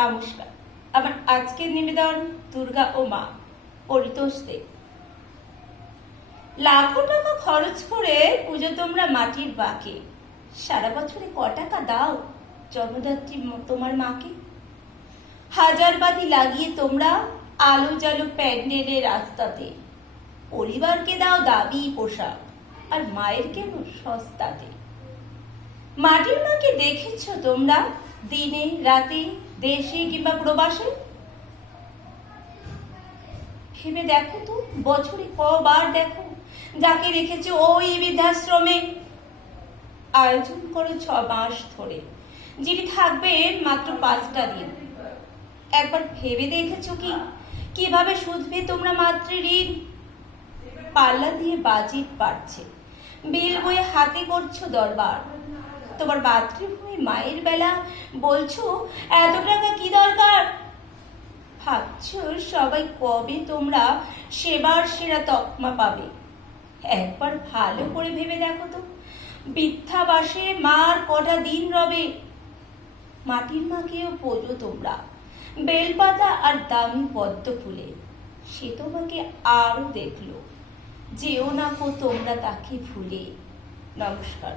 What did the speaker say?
নমস্কার। আমার আজকের নিবেদন দুর্গা ও মা পরিতোষ দে। লাখো টাকা খরচ করে পুজো তোমরা মাটির বাঁকে, সারা বছরে ক টাকা দাও জগদ্ধাত্রী তোমার মাকে? হাজার বাতি লাগিয়ে তোমরা আলো জালো প্যান্ডেলের রাস্তাতে, পরিবারকে দাও দাবি পোশাক আর মায়ের কেন সস্তাতে। মাটির মাকে দেখেছ তোমরা দিনে রাতে, দেশে কিংবা প্রবাসে? ভেবে দেখো তো, বছরে কবার দেখো যাকে রেখেছে ওই বৃদ্ধাশ্রমে। আয়োজন করো 6 মাস ধরে, যিনি থাকবেন মাত্র 5টা দিন। একবার ভেবে দেখেছো কি কিভাবে শুধবে তোমরা মাতৃঋণ? পাল্লা দিয়ে বাজেট বাড়ছে, বিল বয়ে হাতে করছো দরবার। তোমার মাতৃভূমি মায়ের বেলা বলছো এত টাকা কি দরকার? ভাবছো সবাই কবে তোমরা সেবার সেরা তকমা পাবে? একবার ভালো করে ভেবে দেখো তো, বৃদ্ধাবাসে মার কটা দিন রবে। মাটির মাকেও বোঝো তোমরা বেলপাতা আর দামি পদ্ম ফুলে, সে তোমাকে আরো দেখলো, যেও না কো তোমরা তাকে ভুলে। নমস্কার।